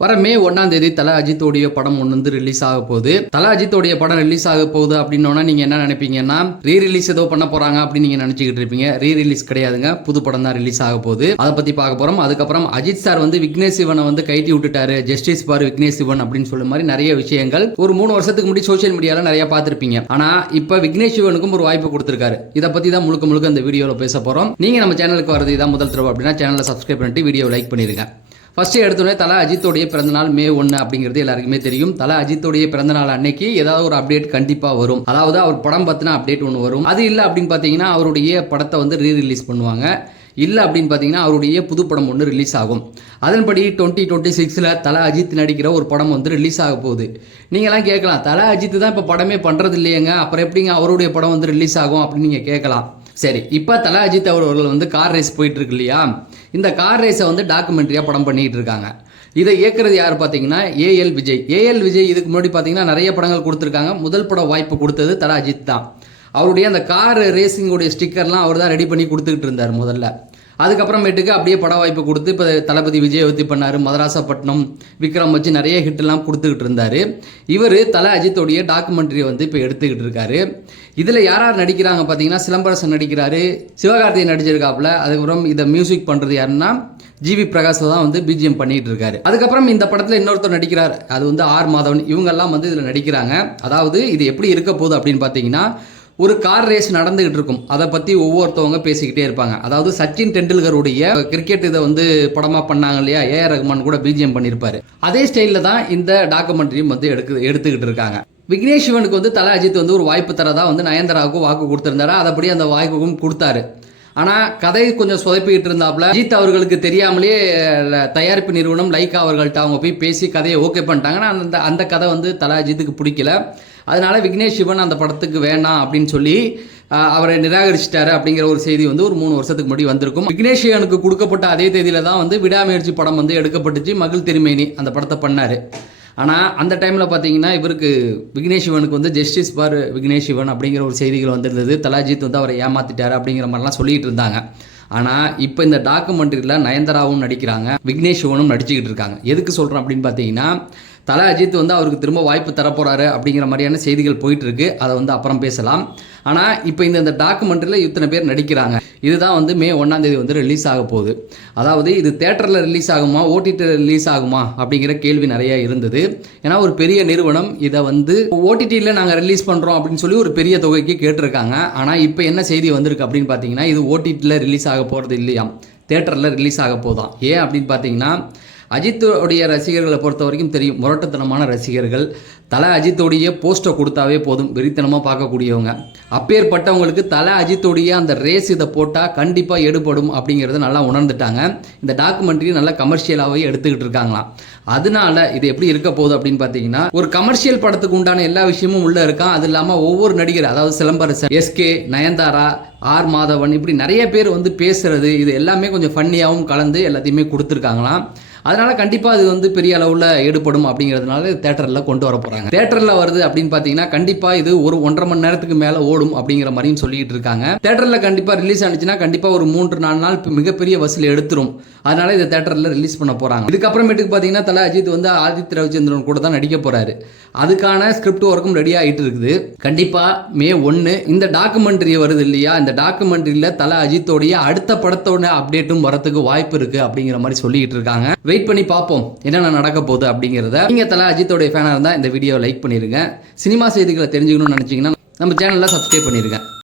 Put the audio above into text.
வர மே 1ஆம் தேதி தல அஜித்தோடைய படம் ஒன்று வந்து ரிலீஸ் ஆக போகுது. தல அஜித்தோடைய படம் ரிலீஸ் ஆக போகுது அப்படின்னோன்னா நீங்க என்ன நினைப்பீங்கன்னா ரீ ரிலீஸ் ஏதோ பண்ண போறாங்க அப்படின்னு நீங்க நினைச்சுக்கிட்டு இருப்பீங்க. ரீ ரிலீஸ் கிடையாதுங்க, புது படம் தான் ரிலீஸ் ஆக போகுது. அதை பத்தி பார்க்க போறோம். அதுக்கப்புறம் அஜித் சார் வந்து விக்னேஷ் சிவனை வந்து கைட்டி விட்டுட்டாரு, ஜஸ்டிஸ் ஃபார் விக்னேஷ் சிவன் அப்படின்னு சொல்ல மாதிரி நிறைய விஷயங்கள் ஒரு 3 வருஷத்துக்கு முன்னாடி சோசியல் மீடியால நிறைய பார்த்திருப்பீங்க. ஆனா இப்ப விக்னேஷ் சிவனுக்கும் ஒரு வாய்ப்பு கொடுத்திருக்காரு. இதை பத்தி தான் முழுக்க முழுக்க இந்த வீடியோல பேச போறோம். நீங்க நம்ம சேனலுக்கு வரது இதான் முதல் தடவை அப்படின்னா சேனலை சப்ஸ்கிரைப் பண்ணிட்டு வீடியோ லைக் பண்ணிருங்க. ஃபர்ஸ்ட் எடுத்தோடனே தல அஜித்தோடைய பிறந்தநாள் மே 1 அப்படிங்கிறது எல்லாருக்குமே தெரியும். தல அஜித்தோடைய பிறந்தநாள் அன்னைக்கு ஏதாவது ஒரு அப்டேட் கண்டிப்பா வரும். அதாவது அவர் படம் பத்தின அப்டேட் ஒன்று வரும். அது இல்லை அப்படின்னு பார்த்தீங்கன்னா அவருடைய படத்தை வந்து ரீ ரிலீஸ் பண்ணுவாங்க. இல்லை அப்படின்னு பார்த்தீங்கன்னா அவருடைய புது படம் ஒன்று ரிலீஸ் ஆகும். அதன்படி 2026 தல அஜித் நடிக்கிற ஒரு படம் வந்து ரிலீஸ் ஆக போகுது. நீங்களாம் கேட்கலாம், தல அஜித் தான் இப்போ படமே பண்ணுறது இல்லையேங்க, அப்புறம் எப்படிங்க அவருடைய படம் வந்து ரிலீஸ் ஆகும் அப்படின்னு நீங்கள் கேட்கலாம். சரி, இப்போ தல அஜித் அவர்கள் வந்து கார் ரேஸ் போயிட்டு இருக்கு இல்லையா, இந்த கார் ரேஸை வந்து டாக்குமெண்ட்ரியாக படம் பண்ணிட்டு இருக்காங்க. இதை இயக்குறது யார் பார்த்தீங்கன்னா ஏஎல் விஜய். ஏஎல் விஜய் இதுக்கு முன்னாடி பார்த்தீங்கன்னா நிறைய படங்கள் கொடுத்துருக்காங்க. முதல் பட வாய்ப்பு கொடுத்தது தல அஜித் தான். அவருடைய அந்த கார் ரேசிங்குடைய ஸ்டிக்கர்லாம் அவர் தான் ரெடி பண்ணி கொடுத்துக்கிட்டு இருந்தார் முதல்ல. அதுக்கப்புறமேட்டுக்கு அப்படியே பட வாய்ப்பு கொடுத்து இப்போ தளபதி விஜய் வச்சு பண்ணார், மதராசப்பட்டினம், விக்ரம் வச்சு நிறைய ஹிட்லாம் கொடுத்துக்கிட்டு இருந்தார். இவர் தல அஜித்தோடைய டாக்குமெண்ட்ரியை வந்து இப்போ எடுத்துக்கிட்டு இருக்காரு. இதில் யார் யார் நடிக்கிறாங்க பார்த்தீங்கன்னா சிலம்பரசன் நடிக்கிறாரு, சிவகார்த்திகேயன் நடிச்சிருக்காப்புல. அதுக்கப்புறம் இதை மியூசிக் பண்ணுறது யாருன்னா ஜிவி பிரகாஷ் தான் வந்து பிஜிஎம் பண்ணிட்டு இருக்காரு. அதுக்கப்புறம் இந்த படத்தில் இன்னொருத்தர் நடிக்கிறார், அது வந்து ஆர் மாதவன். இவங்கெல்லாம் வந்து இதில் நடிக்கிறாங்க. அதாவது இது எப்படி இருக்க போகுது அப்படின்னு பார்த்தீங்கன்னா ஒரு கார் ரேஸ் நடந்துகிட்டு இருக்கும். அதை பற்றி ஒவ்வொருத்தவங்க பேசிக்கிட்டே இருப்பாங்க. அதாவது சச்சின் டெண்டுல்கருடைய கிரிக்கெட் இதை வந்து படமாக பண்ணாங்க இல்லையா, ஏஆர் ரஹ்மான் கூட பிஜிஎம் பண்ணியிருப்பாரு. அதே ஸ்டைலில் தான் இந்த டாக்குமெண்ட்ரியும் வந்து எடுத்துக்கிட்டு இருக்காங்க. விக்னேஷ் சிவனுக்கு வந்து தல அஜித் வந்து ஒரு வாய்ப்பு தரதா வந்து நயன்தாராவுக்கு வாக்கு கொடுத்துருந்தாரு. அதைப்படி அந்த வாய்ப்புக்கும் கொடுத்தாரு. ஆனால் கதை கொஞ்சம் சொதப்பிக்கிட்டு இருந்தாப்புல. அஜித் அவர்களுக்கு தெரியாமலே தயாரிப்பு நிறுவனம் லைக்கா அவர்கள்ட்ட அவங்க போய் பேசி கதையை ஓகே பண்ணிட்டாங்கன்னா அந்த கதை வந்து தல அஜித்துக்கு பிடிக்கல. அதனால விக்னேஷ் சிவன் அந்த படத்துக்கு வேண்டாம் அப்படின்னு சொல்லி அவரை நிராகரிச்சிட்டாரு அப்படிங்கிற ஒரு செய்தி வந்து ஒரு 3 வருஷத்துக்கு முன்னாடி வந்திருக்கும். விக்னேஷ் சிவனுக்கு கொடுக்கப்பட்ட அதே தேதியில தான் வந்து விடாமுயற்சி படம் வந்து எடுக்கப்பட்டுச்சு. மகள் திருமேனி அந்த படத்தை பண்ணாரு. ஆனால் அந்த டைமில் பார்த்தீங்கன்னா இவருக்கு விக்னேஷ் சிவனுக்கு வந்து ஜஸ்டிஸ் ஃபார் விக்னேஷ் சிவன் அப்படிங்கிற ஒரு செய்திகள் வந்திருந்தது. தலாஜித் வந்து அவரை ஏமாத்திட்டாரு அப்படிங்கிற மாதிரிலாம் சொல்லிட்டு இருந்தாங்க. ஆனால் இப்போ இந்த டாக்குமெண்ட்ரியில் நயன்தாராவும் நடிக்கிறாங்க, விக்னேஷ் சிவனும் நடிச்சுக்கிட்டு இருக்காங்க. எதுக்கு சொல்கிறேன் அப்படின்னு பார்த்தீங்கன்னா தல அஜித் வந்து அவருக்கு திரும்ப வாய்ப்பு தரப்போறாரு அப்படிங்கிற மாதிரியான செய்திகள் போயிட்டு இருக்கு. அதை வந்து அப்புறம் பேசலாம். ஆனால் இப்போ இந்த டாக்குமெண்ட்ரியில் இத்தனை பேர் நடிக்கிறாங்க. இதுதான் வந்து மே 1ஆம் தேதி வந்து ரிலீஸ் ஆக போகுது. அதாவது இது தேட்டரில் ரிலீஸ் ஆகுமா, ஓடிடியில் ரிலீஸ் ஆகுமா அப்படிங்கிற கேள்வி நிறைய இருந்தது. ஏன்னா ஒரு பெரிய நிறுவனம் இதை வந்து ஓடிடியில் நாங்கள் ரிலீஸ் பண்ணுறோம் அப்படின்னு சொல்லி ஒரு பெரிய தொகைக்கு கேட்டிருக்காங்க. ஆனால் இப்போ என்ன செய்தி வந்திருக்கு அப்படின்னு பார்த்தீங்கன்னா இது ஓடிடியில் ரிலீஸ் ஆக போகிறது இல்லையாம், தேட்டரில் ரிலீஸ் ஆக போதான். ஏன் அப்படின்னு பார்த்தீங்கன்னா அஜித்தோடைய ரசிகர்களை பொறுத்த வரைக்கும் தெரியும், முரட்டுத்தனமான ரசிகர்கள். தல அஜித்தோடைய போஸ்ட்டை கொடுத்தாவே போதும், வெறித்தனமாக பார்க்கக்கூடியவங்க. அப்பேற்பட்டவங்களுக்கு தல அஜித்தோடைய அந்த ரேஸ் இதை போட்டால் கண்டிப்பாக எடுபடும் அப்படிங்கிறத நல்லா உணர்ந்துட்டாங்க. இந்த டாக்குமெண்ட்ரி நல்லா கமர்ஷியலாகவே எடுத்துக்கிட்டு இருக்காங்களாம். அதனால இது எப்படி இருக்க போகுது அப்படின்னு பார்த்தீங்கன்னா ஒரு கமர்ஷியல் படத்துக்கு உண்டான எல்லா விஷயமும் உள்ளே இருக்கான். அது இல்லாமல் ஒவ்வொரு நடிகர், அதாவது சிலம்பரசன், எஸ்கே, நயன்தாரா, ஆர் மாதவன், இப்படி நிறைய பேர் வந்து பேசுறது, இது எல்லாமே கொஞ்சம் ஃபன்னியாகவும் கலந்து எல்லாத்தையுமே கொடுத்துருக்காங்களாம். அதனால கண்டிப்பாக அது வந்து பெரிய அளவில் ஈடுபடும் அப்படிங்கிறதுனால தேட்டரில் கொண்டு வர போகிறாங்க. தேட்டரில் வருது அப்படின்னு பார்த்தீங்கன்னா கண்டிப்பாக இது ஒரு 1.5 மணி நேரத்துக்கு மேலே ஓடும் அப்படிங்கிற மாதிரியும் சொல்லிட்டு இருக்காங்க. தேட்டரில் கண்டிப்பாக ரிலீஸ் ஆனிச்சுன்னா கண்டிப்பாக ஒரு 3-4 நாள் மிகப்பெரிய வசூல் எடுத்துரும். அதனால இதை தேட்டரில் ரிலீஸ் பண்ண போகிறாங்க. இதுக்கப்புறமேட்டுக்கு பார்த்தீங்கன்னா தல அஜித் வந்து ஆதித்ய ரவிச்சந்திரன் கூட தான் நடிக்க போகிறாரு. அதுக்கான ஸ்கிரிப்ட் ஒர்க்கும் ரெடி ஆகிட்டு இருக்குது. கண்டிப்பாக மே 1 இந்த டாக்குமெண்ட்ரி வருது இல்லையா, இந்த டாக்குமெண்ட்ரியில் தல அஜித்தோடைய அடுத்த படத்தோட அப்டேட்டும் வரத்துக்கு வாய்ப்பு இருக்குது அப்படிங்கிற மாதிரி சொல்லிட்டு இருக்காங்க. வெயிட் பண்ணி பார்ப்போம் என்னென்ன நடக்க போகுது அப்படிங்கிறத. நீங்க தல அஜித்தோடைய ஃபேனாக இருந்தால் இந்த வீடியோவை லைக் பண்ணிருங்க. சினிமா செய்திகளை தெரிஞ்சுக்கணும்னு நினைச்சீங்கன்னா நம்ம சேனலில் சப்ஸ்கிரைப் பண்ணிருங்க.